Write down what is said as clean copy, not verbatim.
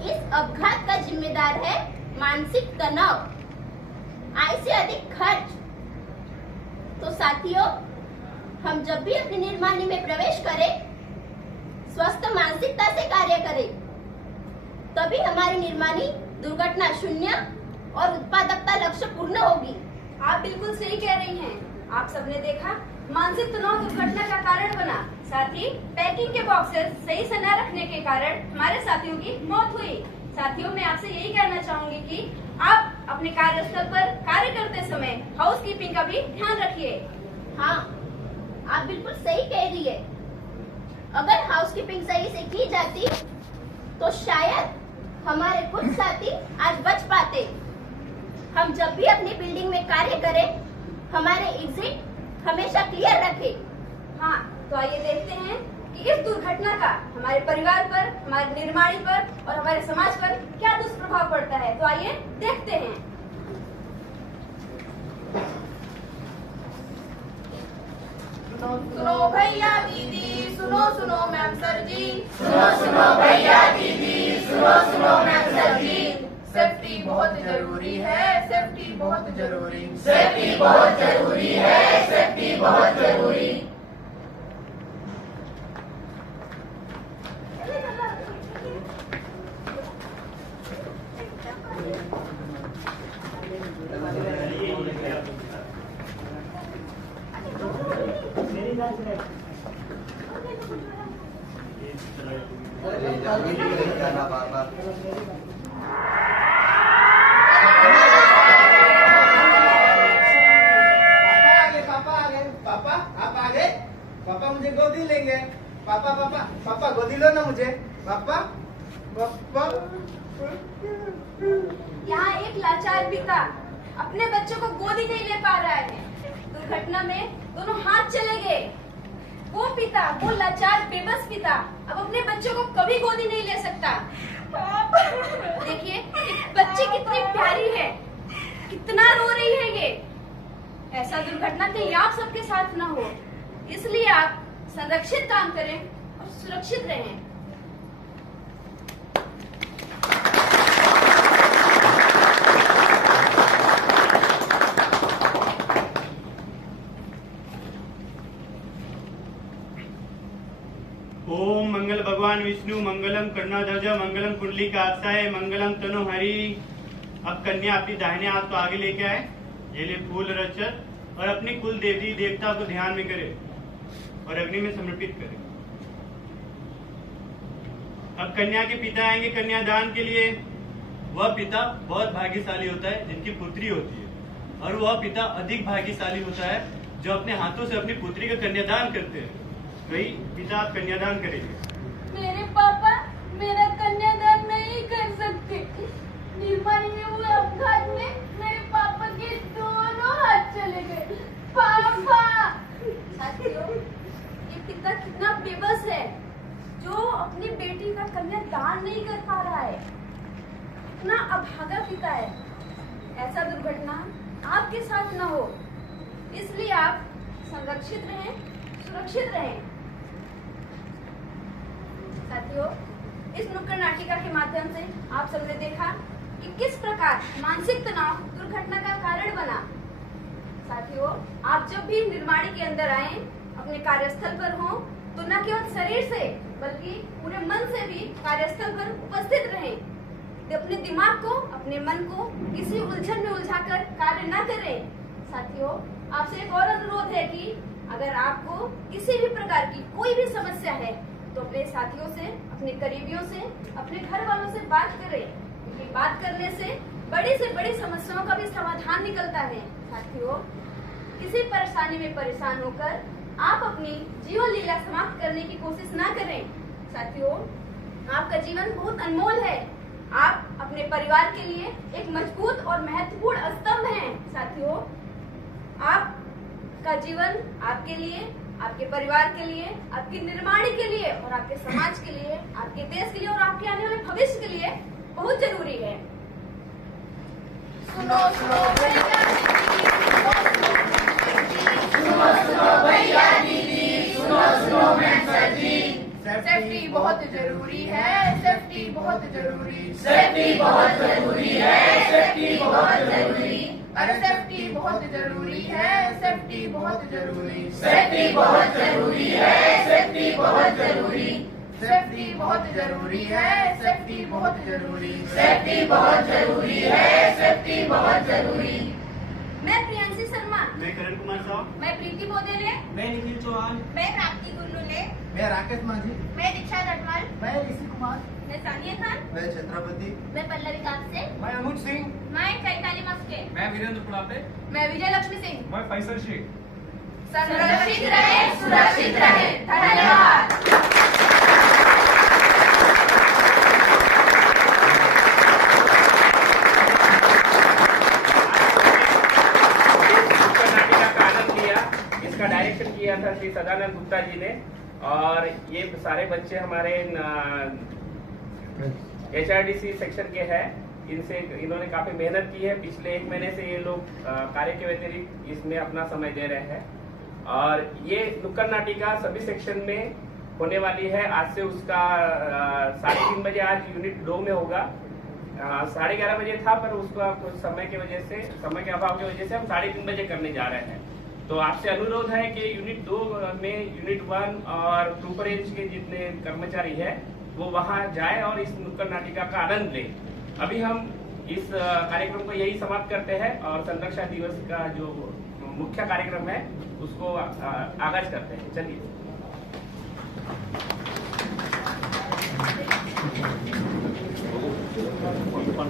इस अपघात का जिम्मेदार है मानसिक तनाव, आय से अधिक खर्च। तो साथियों, हम जब भी अपनी निर्माणी में प्रवेश करें, स्वस्थ मानसिकता से कार्य करें, तभी हमारी निर्माणी दुर्घटना शून्य और उत्पादकता लक्ष्य पूर्ण होगी। आप बिल्कुल सही कह रही हैं। आप सबने देखा, मानसिक तनाव दुर्घटना का कारण बना। साथ ही पैकिंग के बॉक्सेस सही से न रखने के कारण हमारे साथियों की मौत हुई। साथियों, मैं आपसे यही कहना चाहूंगी कि आप अपने कार्यस्थल पर कार्य करते समय हाउसकीपिंग का भी ध्यान रखिए। हाँ, आप बिल्कुल सही कह रही है। अगर हाउसकीपिंग सही से की जाती तो शायद हमारे कुछ साथी आज बच पाते। हम जब भी अपनी बिल्डिंग में कार्य करें, हमारे एग्जिट हमेशा क्लियर रखें। हाँ, तो आइए देखते हैं कि इस दुर्घटना का हमारे परिवार पर, हमारे निर्माणी पर और हमारे समाज पर क्या दुष्प्रभाव पड़ता है। तो आइए देखते हैं। सुनो भैया दीदी, सुनो सुनो मैम सर जी, सुनो सुनो भैया दीदी, सुनो मैम सर जी। सेफ्टी बहुत जरूरी है, सेफ्टी बहुत जरूरी, सेफ्टी बहुत जरूरी है, सेफ्टी बहुत जरूरी। पापा मुझे गोदी लेंगे। पापा पापा पापा गोदी लो ना मुझे। पापा पापा। यहाँ एक लाचार पिता अपने बच्चों को गोदी नहीं ले पा रहा है। दुर्घटना में दोनों हाथ चले गए। वो पिता, वो लाचार बेबस पिता अब अपने बच्चों को कभी गोदी नहीं ले सकता। देखिए, एक बच्ची कितनी प्यारी है, कितना रो रही है ये। ऐसा दुर्घटना कहीं आप सबके साथ ना हो, इसलिए आप संरक्षित काम करें और सुरक्षित रहें। ओम मंगल भगवान विष्णु, मंगलम कर्णाध्वज, मंगलम कुंडली कात्साय, मंगलम तनु हरि। अब कन्या अपनी दाहिने हाथ को आगे लेके आए, ये ले फूल रचत और अपनी कुल देवी देवता को ध्यान में करे और अग्नि में समर्पित करें। अब कन्या के पिता आएंगे कन्यादान के लिए। वह पिता बहुत भाग्यशाली होता है जिनकी पुत्री होती है, और वह पिता अधिक भाग्यशाली होता है जो अपने हाथों से अपनी पुत्री का कन्यादान करते हैं। वही पिता आप कन्यादान करेंगे। मेरे पापा मेरा कन्यादान नहीं कर सकते। निर्माणी में हुए अपघात में मेरे पापा के दोनों हाथ चले गए। पापा। साथियों, ये पिता कितना बेबस है जो अपनी बेटी का कन्यादान नहीं कर पा रहा है। इतना अभागा पिता है। ऐसा दुर्घटना आपके साथ न हो, इसलिए आप संरक्षित रहें, सुरक्षित रहें। साथियों, इस नुक्कड़ नाटिका के माध्यम से आप सबने देखा कि किस प्रकार मानसिक तनाव दुर्घटना का कारण बना। साथियों, आप जब भी निर्माणी के अंदर आए, अपने कार्यस्थल पर हो, तो न केवल शरीर से बल्कि पूरे मन से भी कार्यस्थल पर उपस्थित रहें। अपने दिमाग को, अपने मन को किसी उलझन में उलझाकर कार्य न करें। साथियों, आपसे एक और अनुरोध है कि अगर आपको किसी भी प्रकार की कोई भी समस्या है तो अपने साथियों से, अपने करीबियों से, अपने घर वालों से बात करें, क्योंकि बात करने से बड़ी समस्याओं का भी समाधान निकलता है। साथियों, किसी परेशानी में परेशान होकर आप अपनी जीवन लीला समाप्त करने की कोशिश ना करें। साथियों, आपका जीवन बहुत अनमोल है। आप अपने परिवार के लिए एक मजबूत और महत्वपूर्ण स्तंभ हैं। साथियों, आपका जीवन आपके लिए, आपके परिवार के लिए, आपकी निर्माणी के लिए और आपके समाज के लिए, आपके देश के लिए और आपके आने वाले भविष्य के लिए बहुत जरूरी है। सुनो सुनो भैया दीदी, सुनो भैया दीदी, सुनो मैम सर जी। सेफ्टी बहुत जरूरी है, सेफ्टी बहुत बहुत जरूरी, सेफ्टी बहुत जरूरी है, सेफ्टी बहुत जरूरी, अरे सेफ्टी बहुत जरूरी है, सेफ्टी बहुत जरूरी, सेफ्टी बहुत जरूरी है, सेफ्टी बहुत जरूरी, सेफ्टी बहुत जरूरी है, सेफ्टी बहुत जरूरी, सेफ्टी बहुत जरूरी है, सेफ्टी बहुत जरूरी। मैं प्रियंशी शर्मा, मैं करण कुमार साहब, मैं प्रीति बोदेले, मैं निखिल चौहान, मैं प्राप्ति गुल्लुले, मैं राकेश माझी, मैं दीक्षा रटवाल, मैं ऋषि कुमार, मैं सानिया खान, मैं छत्रपति, मैं पल्लवी कापसे, मैं अनुज सिंह, मैं चैताली मस्के, मैं वीरेंद्र पुड़ापे, मैं विजय लक्ष्मी सिंह। मैं फैसल शेख। संरक्षित रहे, सुरक्षित रहे। धन्यवाद। नाटिका का आनंद लिया। इसका डायरेक्शन किया था श्री सदानंद गुप्ता जी ने, और ये सारे बच्चे हमारे HRDC सेक्शन के हैं। इन्होंने काफी मेहनत की है। पिछले 1 महीने से ये लोग कार्य के व्यतिरिक्त इसमें अपना समय दे रहे हैं, और ये नुक्कड़ नाटिका सभी सेक्शन में होने वाली है। आज से उसका 3:30 बजे आज यूनिट 2 में होगा। 11:30 बजे था, पर उसका कुछ समय के अभाव की वजह से हम 3:30 बजे करने जा रहे हैं। तो आपसे अनुरोध है कि यूनिट 2 में यूनिट 1 और सुपर रेंज के जितने कर्मचारी हैं वो वहां जाए और इस नुक्कड़ नाटिका का आनंद लें। अभी हम इस कार्यक्रम को यही समाप्त करते हैं और संरक्षण दिवस का जो मुख्य कार्यक्रम है उसको आगाज करते हैं। चलिए। कौन